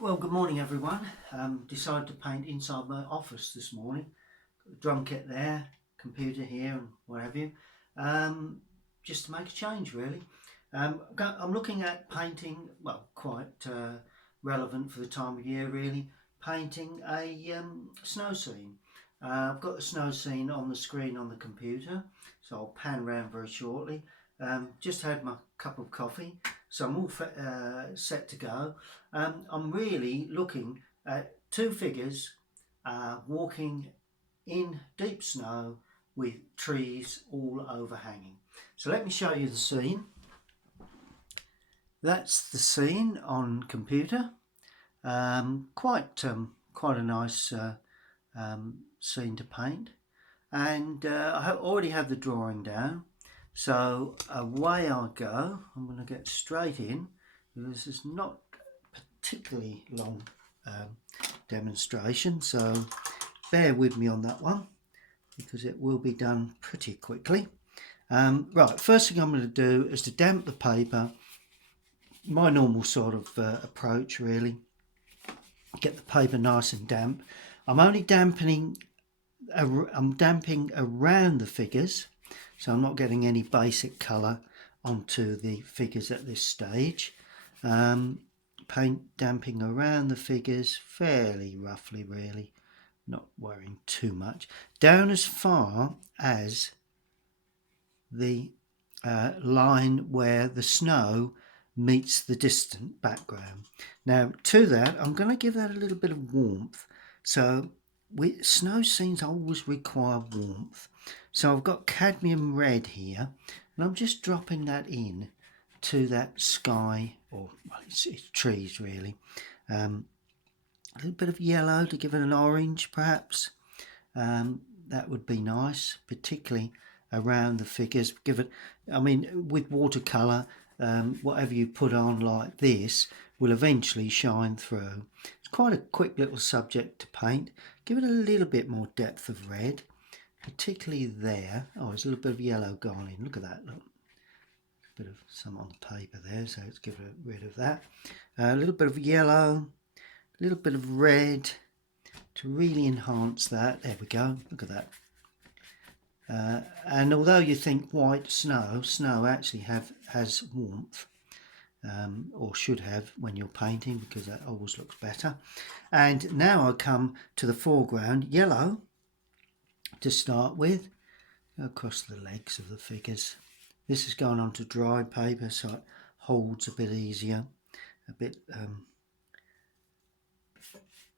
Well, good morning everyone. Decided to paint inside my office this morning. Got the drum kit there, computer here and what have you. Just to make a change really. I'm looking at painting, well quite relevant for the time of year really, painting a snow scene. I've got the snow scene on the screen on the computer, so I'll pan around very shortly. Just had my cup of coffee, so I'm all set to go. I'm really looking at two figures walking in deep snow with trees all overhanging. So let me show you the scene. That's the scene on computer. Quite a nice scene to paint, and I already have the drawing down. So away I go. I'm going to get straight in. This is not particularly long demonstration, so bear with me on that one because it will be done pretty quickly. Right, first thing I'm going to do is to damp the paper. My normal sort of approach really. Get the paper nice and damp. I'm only damping around the figures, so I'm not getting any basic colour onto the figures at this stage. Paint damping around the figures fairly roughly really, not worrying too much, down as far as the line where the snow meets the distant background. Now to that I'm going to give that a little bit of warmth. So snow scenes always require warmth, so I've got cadmium red here and I'm just dropping that in to that sky, or well, it's trees really. A little bit of yellow to give it an orange perhaps. That would be nice, particularly around the figures. Give it, I mean, with watercolour, whatever you put on like this will eventually shine through. It's quite a quick little subject to paint. Give it a little bit more depth of red, particularly there. Oh, there's a little bit of yellow gone in. Look at that. Look. Bit of some on the paper there, so let's get rid of that. A little bit of yellow, a little bit of red to really enhance that. There we go, look at that. And although you think white snow actually has warmth, or should have when you're painting, because that always looks better. And now I come to the foreground, yellow to start with, across the legs of the figures. This is going on to dry paper, so it holds a bit easier, a bit,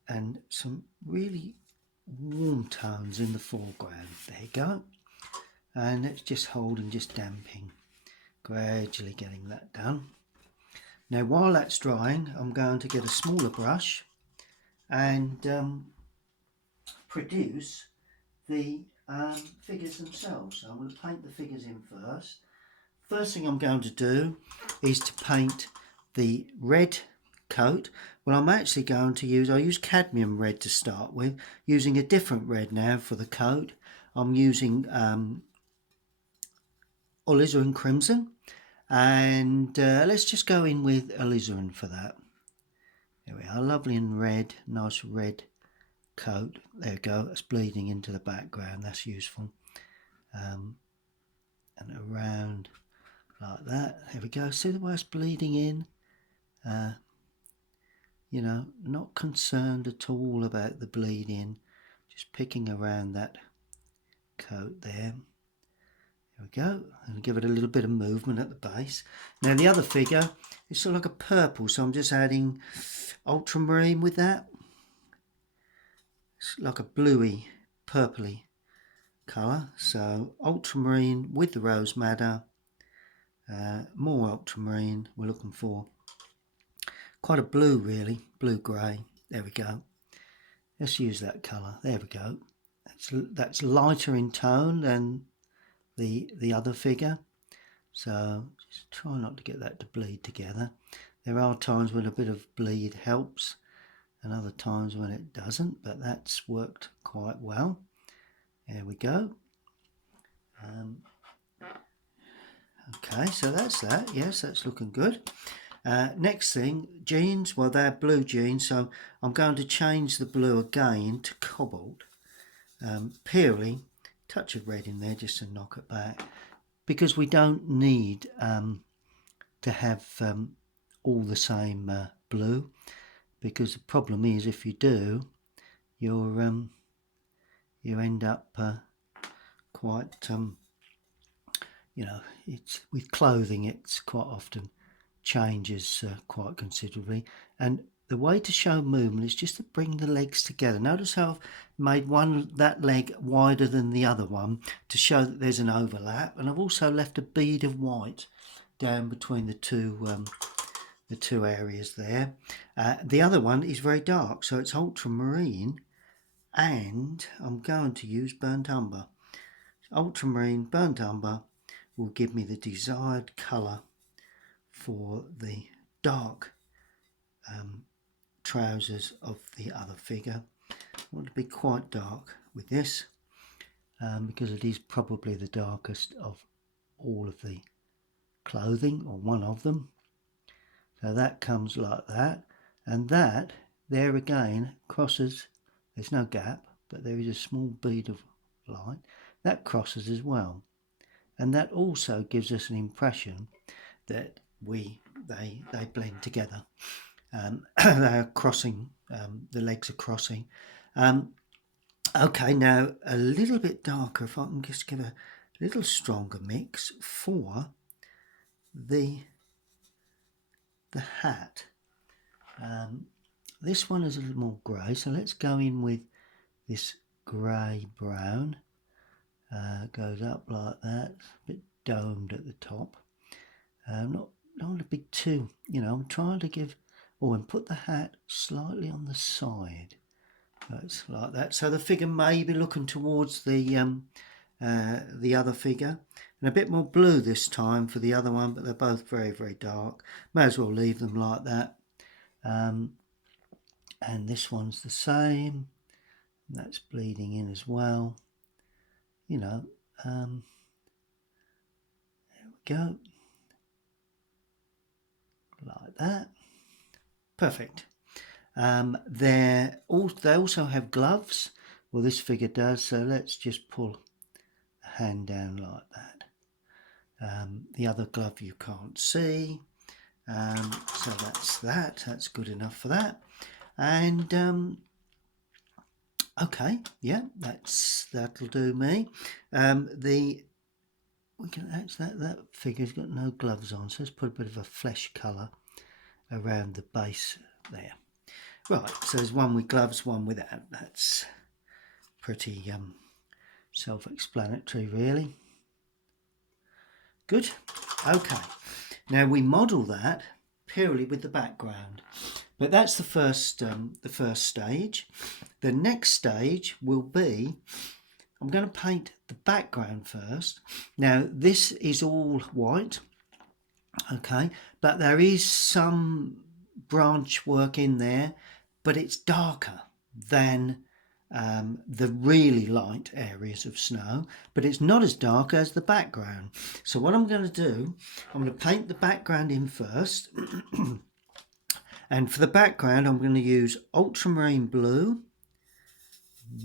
and some really warm tones in the foreground. There you go. And it's just holding, just damping, gradually getting that done. Now while that's drying, I'm going to get a smaller brush and produce the figures themselves. So I'm going to paint the figures in first. First thing I'm going to do is to paint the red coat. Well, I'm actually going to use, I use cadmium red to start with, using a different red now for the coat. I'm using alizarin crimson, and let's just go in with alizarin for that. There we are, lovely and red, nice red coat. There we go, that's bleeding into the background, that's useful. And around like that, there we go, see the way it's bleeding in. You know, not concerned at all about the bleeding, just picking around that coat there. There we go, and give it a little bit of movement at the base. Now the other figure is sort of like a purple, so I'm just adding ultramarine with that. It's like a bluey, purpley colour, so ultramarine with the rose madder. More ultramarine we're looking for. Quite a blue really, blue-grey. There we go. Let's use that colour. There we go. That's lighter in tone than the other figure. So just try not to get that to bleed together. There are times when a bit of bleed helps and other times when it doesn't, but that's worked quite well. There we go. Okay, so that's that. Yes, that's looking good. Next thing, jeans. Well, they're blue jeans, so I'm going to change the blue again to cobalt. Purely, touch of red in there just to knock it back, because we don't need to have all the same blue, because the problem is if you do, you end up quite you know, it's with clothing, it's quite often changes quite considerably. And the way to show movement is just to bring the legs together. Notice how I've made that leg wider than the other one to show that there's an overlap, and I've also left a bead of white down between the two areas there. The other one is very dark, so it's ultramarine, and I'm going to use burnt umber. Ultramarine burnt umber will give me the desired colour for the dark trousers of the other figure. I want to be quite dark with this because it is probably the darkest of all of the clothing, or one of them. So that comes like that, and that there again crosses. There's no gap, but there is a small bead of light that crosses as well, and that also gives us an impression that they blend together. They are crossing, the legs are crossing. Okay, now a little bit darker, if I can just give a little stronger mix for the hat. This one is a little more grey, so let's go in with this grey brown. Goes up like that, a bit domed at the top. Don't want to be too, I'm trying to give, and put the hat slightly on the side. It's like that. So the figure may be looking towards the other figure, and a bit more blue this time for the other one, but they're both very, very dark. May as well leave them like that. And this one's the same. That's bleeding in as well. There we go. Like that. Perfect. They also have gloves. Well, this figure does, so let's just pull the hand down like that. The other glove you can't see, so that's good enough for that. And okay, yeah, that'll do me. That figure's got no gloves on, so let's put a bit of a flesh colour around the base there. Right, so there's one with gloves, one without. That's pretty self-explanatory, really. Good. Okay. Now we model that purely with the background, but that's the first stage. The next stage will be, I'm going to paint the background first. Now this is all white, okay, but there is some branch work in there, but it's darker than the really light areas of snow, but it's not as dark as the background. So what I'm going to do, I'm going to paint the background in first. And for the background, I'm going to use ultramarine blue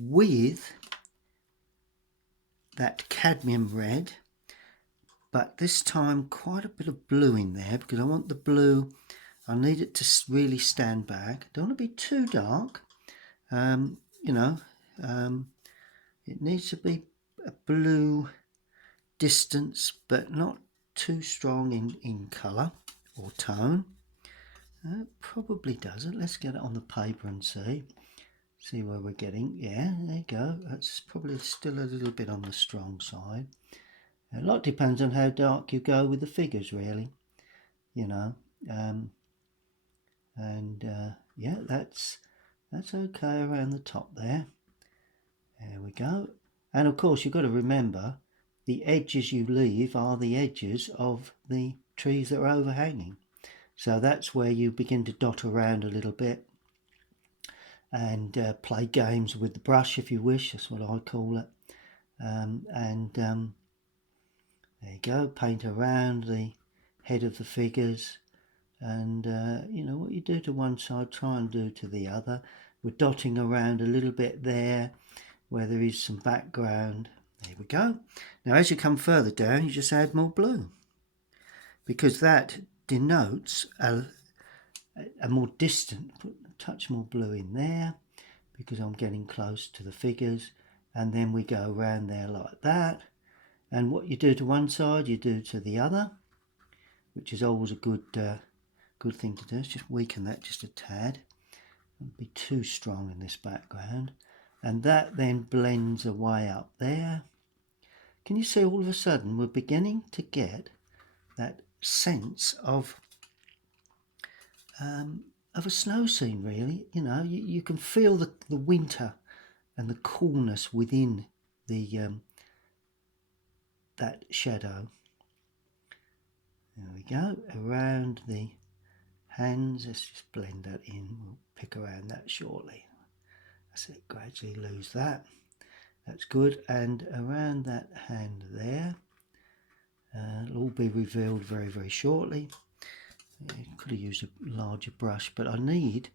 with that cadmium red, but this time quite a bit of blue in there, because I want the blue, I need it to really stand back. Don't want to be too dark. It needs to be a blue distance, but not too strong in colour or tone. Probably doesn't. Let's get it on the paper and see where we're getting. Yeah, there you go. That's probably still a little bit on the strong side. A lot depends on how dark you go with the figures, really. Yeah, that's okay around the top there. There we go. And of course, you've got to remember the edges you leave are the edges of the trees that are overhanging. So that's where you begin to dot around a little bit and play games with the brush, if you wish. That's what I call it. There you go. Paint around the head of the figures and you know, what you do to one side, try and do to the other. We're dotting around a little bit there where there is some background. There we go. Now as you come further down, you just add more blue, because that denotes a more distant, put a touch more blue in there because I'm getting close to the figures, and then we go around there like that, and what you do to one side you do to the other, which is always a good thing to do. Is just weaken that just a tad. Don't be too strong in this background, and that then blends away up there. Can you see all of a sudden we're beginning to get that sense of a snow scene, really? You know, you can feel the winter and the coolness within the that shadow. There we go. Around the hands, let's just blend that in. We'll pick around that shortly. That's it, gradually lose that. That's good. And around that hand there, it'll all be revealed very, very shortly. Could have used a larger brush, but I need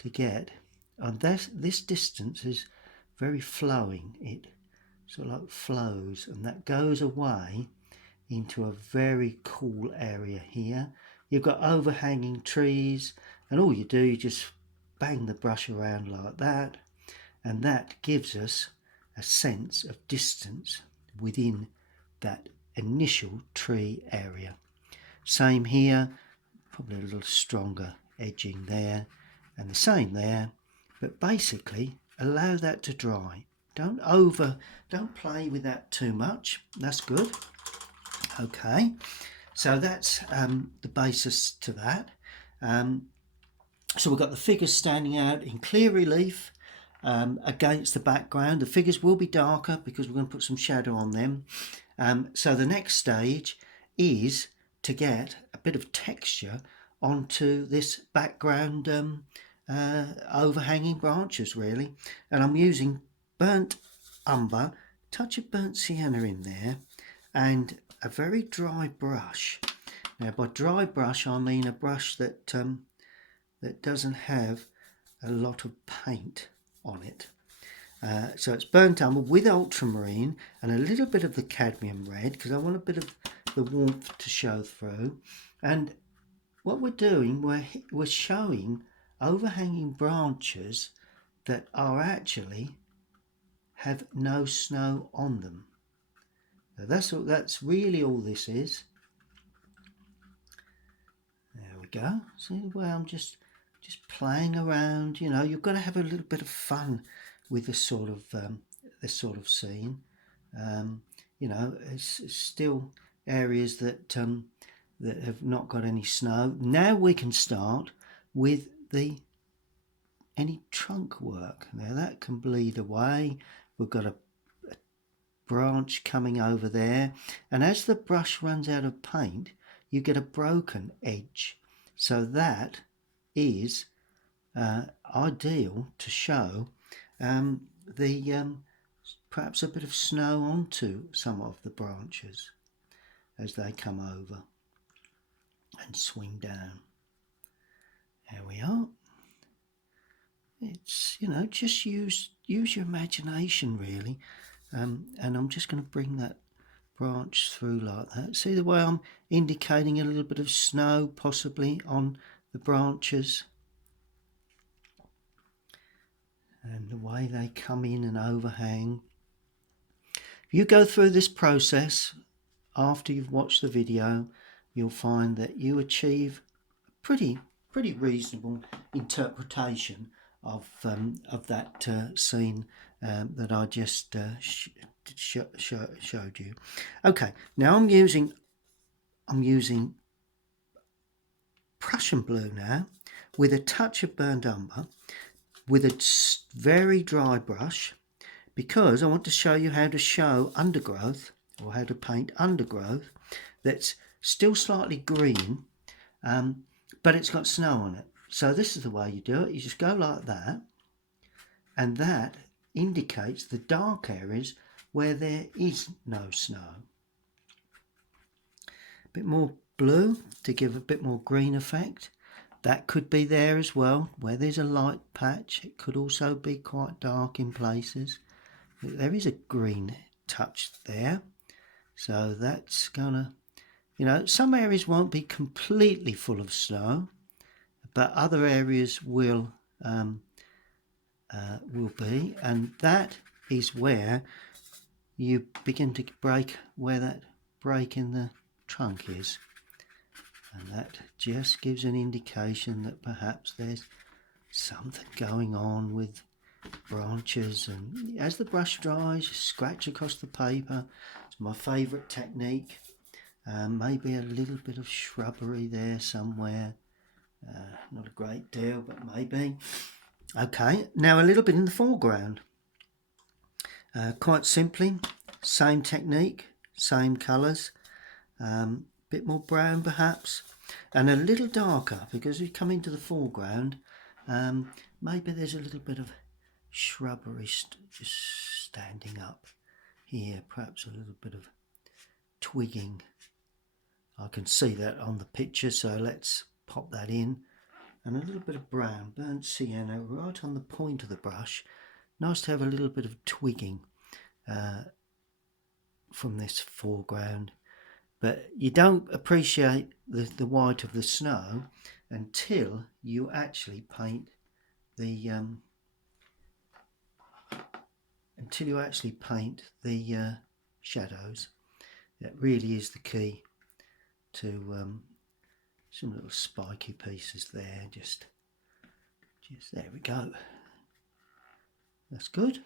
to get, and this distance is very flowing. It sort of like flows, and that goes away into a very cool area here. You've got overhanging trees, and all you do, you just bang the brush around like that, and that gives us a sense of distance within that initial tree area. Same here, probably a little stronger edging there, and the same there, but basically allow that to dry. Don't play with that too much. That's good. Okay, so that's the basis to that. So we've got the figures standing out in clear relief against the background. The figures will be darker because we're going to put some shadow on them. So the next stage is to get a bit of texture onto this background overhanging branches, really. And I'm using burnt umber, touch of burnt sienna in there, and a very dry brush. Now by dry brush I mean a brush that that doesn't have a lot of paint on it. So it's burnt umber with ultramarine and a little bit of the cadmium red, because I want a bit of the warmth to show through. And what we're doing, we're showing overhanging branches that are actually have no snow on them. So that's really all this is. There we go. See the way I'm just playing around. You know, you've got to have a little bit of fun with this sort of scene. You know, it's still areas that that have not got any snow. Now we can start with any trunk work. Now that can bleed away. We've got a branch coming over there, and as the brush runs out of paint you get a broken edge, so that is ideal to show perhaps a bit of snow onto some of the branches as they come over and swing down. There we are. It's, you know, just use your imagination, really. And I'm just going to bring that branch through like that. See the way I'm indicating a little bit of snow possibly on the branches, and the way they come in and overhang. If you go through this process after you've watched the video, you'll find that you achieve a pretty reasonable interpretation of that scene that I just showed you. Okay, now I'm using Prussian blue now with a touch of burnt umber with a very dry brush, because I want to show you how to show undergrowth, or how to paint undergrowth that's still slightly green, but it's got snow on it. So this is the way you do it. You just go like that, and that indicates the dark areas where there is no snow. A bit more blue to give a bit more green effect. That could be there as well. Where there's a light patch, it could also be quite dark in places. There is a green touch there. So that's gonna, you know, some areas won't be completely full of snow, but other areas will be, and that is where you begin to break, where that break in the trunk is, and that just gives an indication that perhaps there's something going on with branches. And as the brush dries, you scratch across the paper. It's my favourite technique. Maybe a little bit of shrubbery there somewhere, not a great deal, but maybe. Okay, now a little bit in the foreground. Quite simply, same technique, same colours, bit more brown perhaps, and a little darker, because we come into the foreground, maybe there's a little bit of shrubbery just standing up here, perhaps a little bit of twigging. I can see that on the picture, so let's pop that in. And a little bit of brown, burnt sienna, right on the point of the brush. Nice to have a little bit of twigging from this foreground. But you don't appreciate the white of the snow until you actually paint the shadows. That really is the key to some little spiky pieces there. Just there we go. That's good.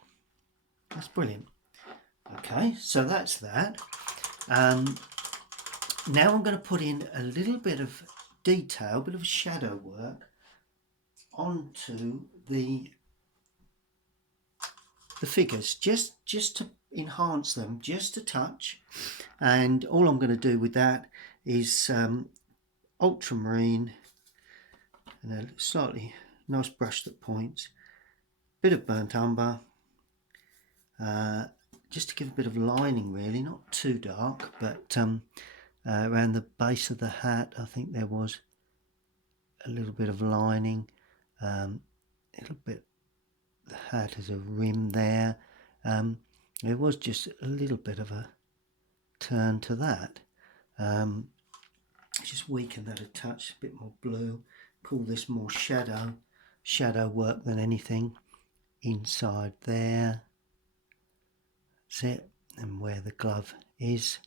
That's brilliant. Okay, so that's that. Now I'm going to put in a little bit of detail, a bit of shadow work onto the figures, just to enhance them just a touch. And all I'm going to do with that is ultramarine and a slightly nice brush that points, bit of burnt umber, just to give a bit of lining, really, not too dark, but around the base of the hat I think there was a little bit of lining, a little bit, the hat has a rim there, there was just a little bit of a turn to that, just weaken that a touch, a bit more blue, call this more shadow work than anything. Inside there, that's it, and where the glove is,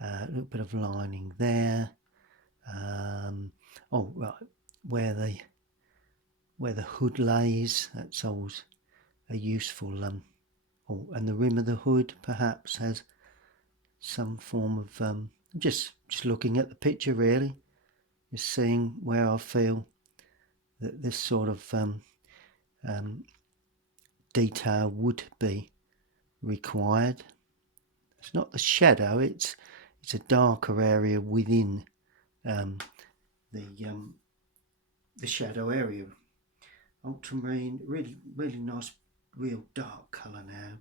a little bit of lining there. Oh right, where the hood lays, that's always a useful oh, and the rim of the hood perhaps has some form of just looking at the picture, really, just seeing where I feel that this sort of detail would be required. It's not the shadow, it's a darker area within the shadow area. Ultramarine, really nice, real dark colour now.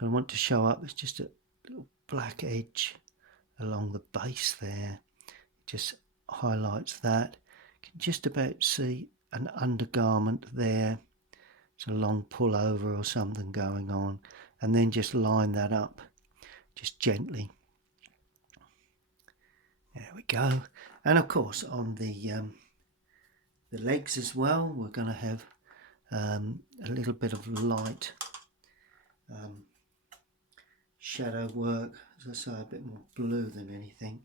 I want to show up, it's just a little black edge along the base there, it just highlights that. You can just about see an undergarment there, it's a long pullover or something going on, and then just line that up just gently. There we go. And of course on the legs as well, we're going to have a little bit of light shadow work, as I say, a bit more blue than anything,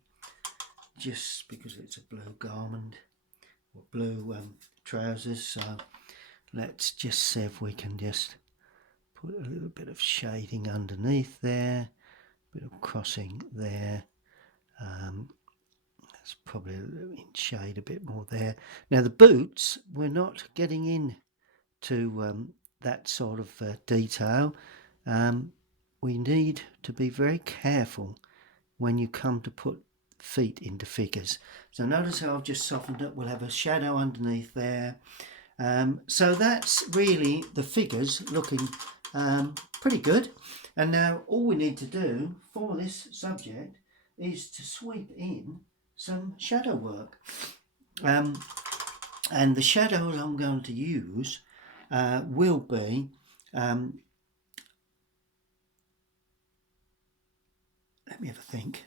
just because it's a blue garment or blue trousers. So let's just see if we can just put a little bit of shading underneath there, a bit of crossing there. That's probably in shade a bit more there. Now the boots, we're not getting in to that sort of detail. We need to be very careful when you come to put feet into figures. So notice how I've just softened it. We'll have a shadow underneath there. So that's really the figures looking pretty good. And now all we need to do for this subject is to sweep in some shadow work. And the shadows I'm going to use will be, let me have a think.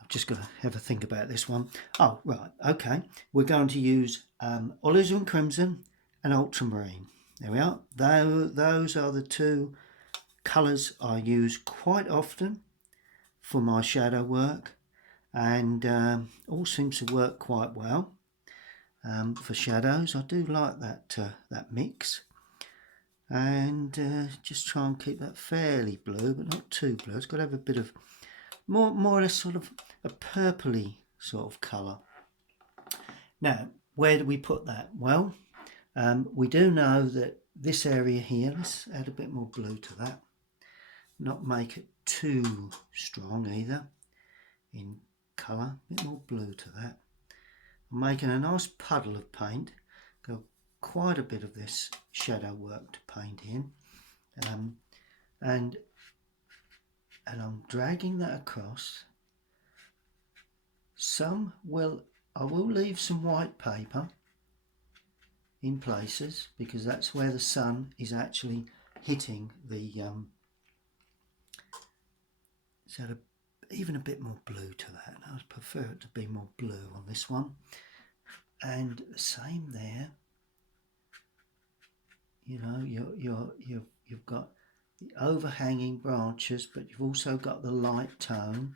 I've just got to have a think about this one. Oh, right, okay. We're going to use alizarin crimson and ultramarine. There we are. Those are the two colours I use quite often for my shadow work, and all seems to work quite well for shadows. I do like that mix, and just try and keep that fairly blue, but not too blue. It's got to have a bit of more or less sort of a purpley sort of colour. Now, where do we put that? Well, we do know that this area here, let's add a bit more blue to that, not make it too strong either in colour, a bit more blue to that. I'm making a nice puddle of paint, got quite a bit of this shadow work to paint in, and I'm dragging that across. I will leave some white paper in places because that's where the sun is actually hitting the so even a bit more blue to that. I would prefer it to be more blue on this one, and the same there. You know, you've got the overhanging branches, but you've also got the light tone,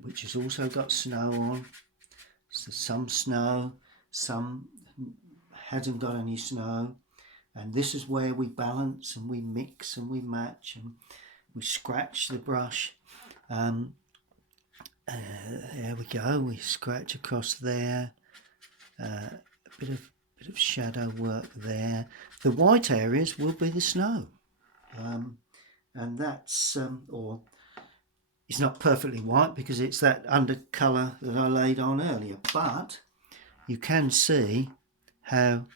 which has also got snow on. So some snow, some hasn't got any snow, and this is where we balance and we mix and we match and we scratch the brush. There we go. We scratch across there. A bit of shadow work there. The white areas will be the snow, and that's or it's not perfectly white because it's that undercolour that I laid on earlier, but you can see how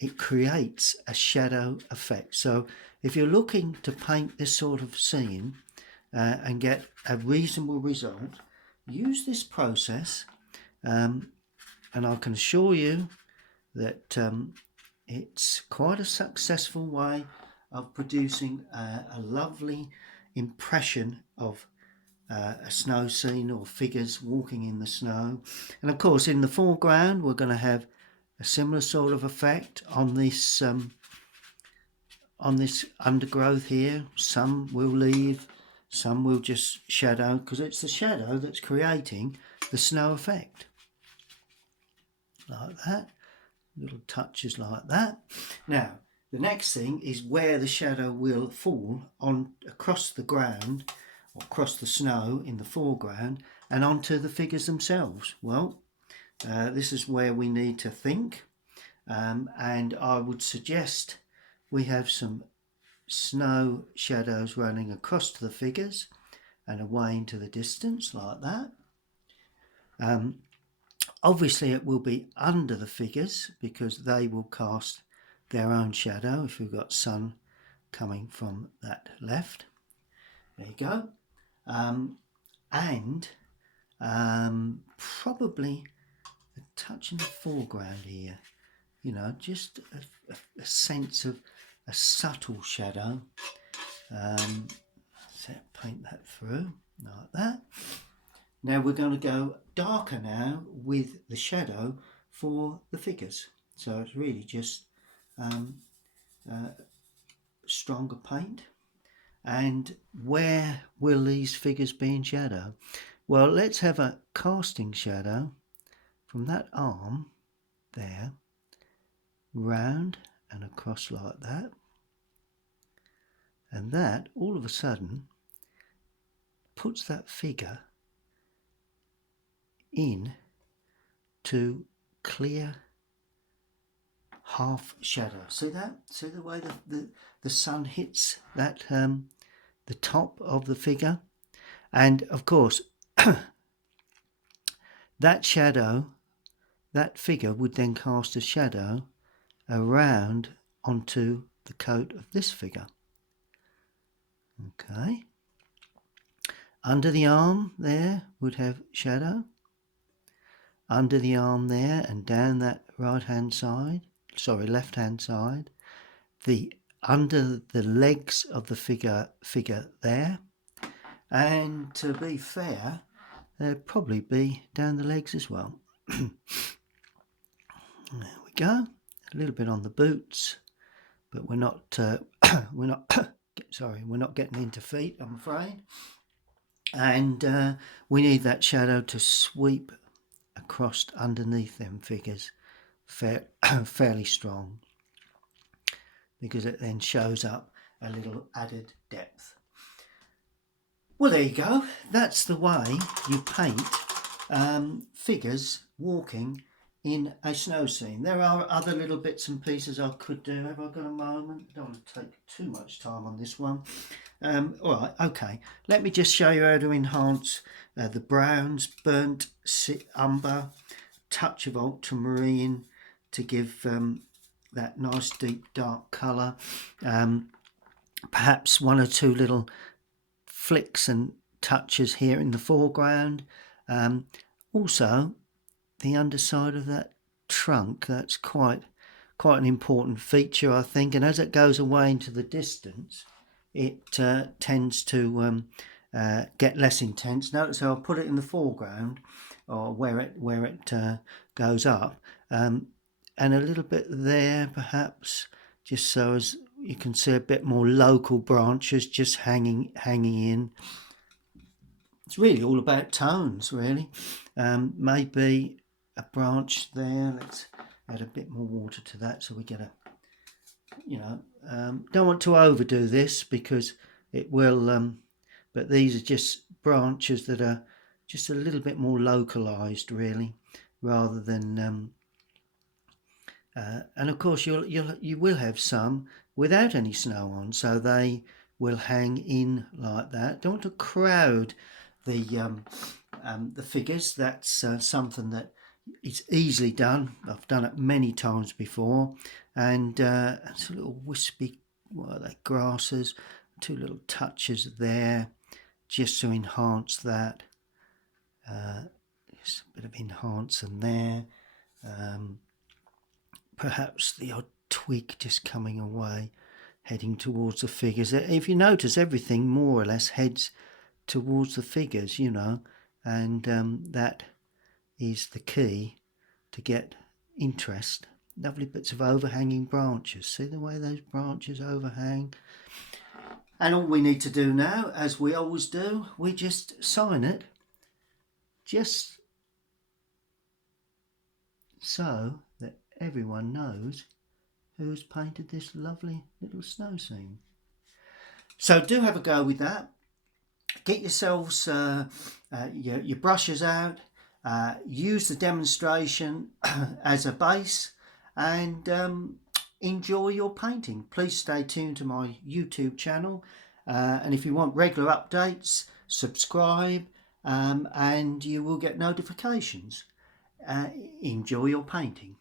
it creates a shadow effect. So if you're looking to paint this sort of scene and get a reasonable result, use this process, and I can assure you that it's quite a successful way of producing a lovely impression of a snow scene or figures walking in the snow. And of course in the foreground we're going to have a similar sort of effect on this undergrowth here. Some will leave, some will just shadow, because it's the shadow that's creating the snow effect. Like that, little touches like that. Now the next thing is where the shadow will fall on across the ground or across the snow in the foreground and onto the figures themselves. Well, this is where we need to think, and I would suggest we have some snow shadows running across to the figures and away into the distance like that. Obviously it will be under the figures because they will cast their own shadow if we've got sun coming from that left. There you go. And probably a touch in the foreground here, you know, just a sense of a subtle shadow. So paint that through like that. Now we're going to go darker now with the shadow for the figures. So it's really just stronger paint. And where will these figures be in shadow? Well, let's have a casting shadow from that arm there, round and across like that. And that all of a sudden puts that figure in to clear half shadow. See that? See the way the sun hits that the top of the figure? And of course that shadow, that figure would then cast a shadow around onto the coat of this figure. Okay. under the arm there would have shadow, under the arm there and down that left hand side, the under the legs of the figure there, and to be fair, there'd probably be down the legs as well. There we go. A little bit on the boots, but we're not we're not getting into feet, I'm afraid. And we need that shadow to sweep across underneath them figures fairly strong, because it then shows up a little added depth. Well, there you go. That's the way you paint figures walking in a snow scene. There are other little bits and pieces I could do. Have I got a moment? I don't want to take too much time on this one. All right, okay. Let me just show you how to enhance the browns, burnt umber, touch of ultramarine to give that nice deep dark colour. Perhaps one or two little flicks and touches here in the foreground. Also, the underside of that trunk, that's quite an important feature, I think, and as it goes away into the distance, it tends to get less intense. Notice how I'll put it in the foreground, or where it goes up, and a little bit there perhaps, just so as you can see a bit more local branches just hanging in. It's really all about tones, really. Maybe a branch there. Let's add a bit more water to that so we get a, don't want to overdo this because it will, but these are just branches that are just a little bit more localized, really, rather than, and of course you will have some without any snow on, so they will hang in like that. Don't want to crowd the figures. That's something that is easily done. I've done it many times before, and it's a little wispy, what are they, grasses, two little touches there just to enhance that. Just a bit of enhancing there. Perhaps the odd twig just coming away, heading towards the figures. If you notice, everything more or less heads towards the figures, and that is the key to get interest. Lovely bits of overhanging branches. See the way those branches overhang? And all we need to do now, as we always do, we just sign it, just so that everyone knows who's painted this lovely little snow scene. So do have a go with that. Get yourselves your brushes out, use the demonstration as a base, and enjoy your painting. Please stay tuned to my YouTube channel, and if you want regular updates, subscribe, and you will get notifications. Enjoy your painting.